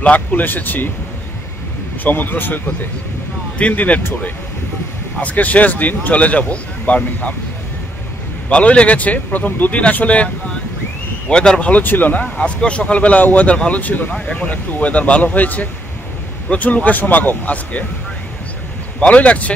Blackpool এসেছি সমুদ্র সৈকতে 3 দিনের ট্যুরে। আজকে শেষ দিন, চলে যাব বার্মিংহাম। ভালোই লেগেছে। প্রথম 2 দিন আসলে ওয়েদার ভালো ছিল না, আজকেও সকালবেলা ওয়েদার ভালো ছিল না, এখন একটু ওয়েদার ভালো হয়েছে। প্রচুর লোকের সমাগম আজকে, ভালোই লাগছে।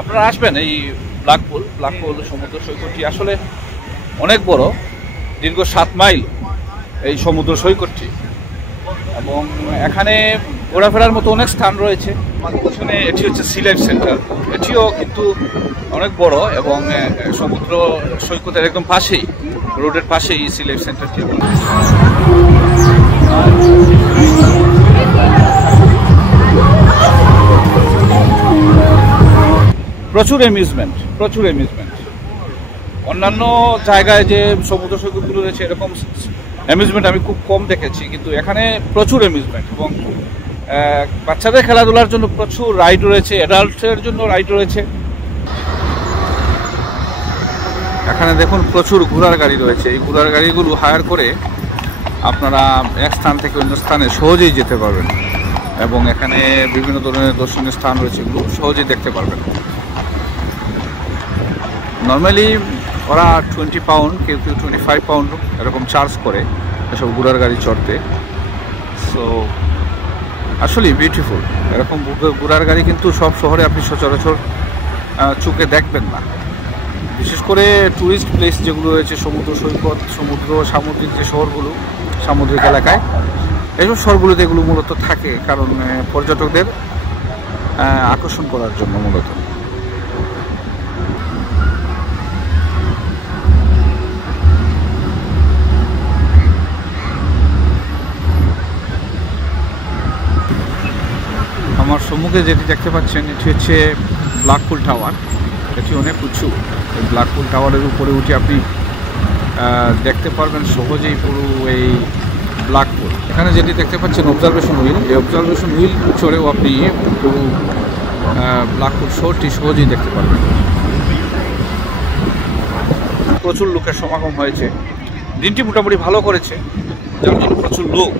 আপনারা আসবেন এই ব্ল্যাকপুল সমুদ্র সৈকতটি আসলে অনেক বড়, দীর্ঘ 7 মাইল এই সমুদ্র সৈকতটি, এবং এখানে ঘোরাফেরার মতো অনেক স্থান রয়েছে। আমাদের পিছনে এটি হচ্ছে সি লাইফ সেন্টার, এটিও কিন্তু অনেক বড়, এবং সমুদ্র সৈকতের একদম পাশেই, রোডের পাশেই সি লাইফ সেন্টারটি। প্রচুর অ্যামিউজমেন্ট। অন্যান্য জায়গায় যে সমুদ্র সৈকতগুলো রয়েছে এরকম অ্যামিউজমেন্ট আমি খুব কম দেখেছি, কিন্তু এখানে প্রচুর অ্যামিউজমেন্ট, এবং বাচ্চাদের খেলাধুলার জন্য প্রচুর রাইড রয়েছে, অ্যাডাল্টসের জন্য রাইড রয়েছে। এখানে দেখুন প্রচুর ঘোড়ার গাড়ি রয়েছে। এই ঘোড়ার গাড়িগুলো হায়ার করে আপনারা এক স্থান থেকে অন্য স্থানে সহজেই যেতে পারবেন, এবং এখানে বিভিন্ন ধরনের দর্শনীয় স্থান রয়েছে, এগুলো সহজেই দেখতে পারবেন। নর্মালি ওরা 20 পাউন্ড, কেউ 25 পাউন্ড এরকম চার্জ করে এসব ঘোড়ার গাড়ি চড়তে। সো আসলে বিউটিফুল। এরকম ঘোড়ার গাড়ি কিন্তু সব শহরে আপনি সচরাচর চোখে দেখবেন না, বিশেষ করে ট্যুরিস্ট প্লেস যেগুলো রয়েছে, সমুদ্র সৈকত, সামুদ্রিক যে শহরগুলো, সামুদ্রিক এলাকায়, এইসব শহরগুলোতে এগুলো মূলত থাকে, কারণ পর্যটকদের আকর্ষণ করার জন্য মূলত। আমার সম্মুখে যেটি দেখতে পাচ্ছেন এটি হচ্ছে ব্ল্যাকপুল টাওয়ার। এটি অনেক উঁচু। এই ব্ল্যাকপুল টাওয়ারের উপরে উঠে আপনি দেখতে পারবেন সহজেই পুরো এই ব্ল্যাকপুল। এখানে যেটি দেখতে পাচ্ছেন অবজারভেশন হুইল, এই অবজারভেশন হুইল চড়েও আপনি পুরো ব্ল্যাকপুল শহরটি সহজেই দেখতে পারবেন। প্রচুর লোকের সমাগম হয়েছে, দিনটি মোটামুটি ভালো করেছে, যার জন্য প্রচুর লোক।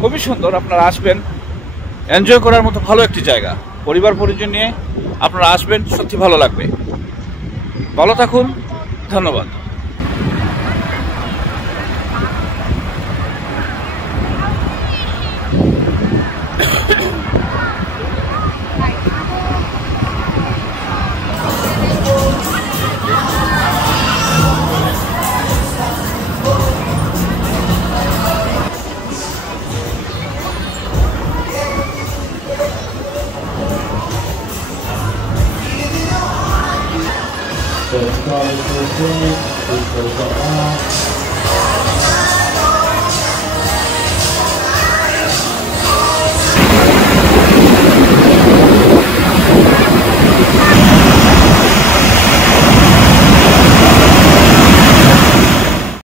খুবই সুন্দর, আপনারা আসবেন, এনজয় করার মতো ভালো একটি জায়গা। পরিবার পরিজন নিয়ে আপনারা আসবেন, সত্যি ভালো লাগবে। ভালো থাকুন, ধন্যবাদ। So, it's probably the first day, we close up now.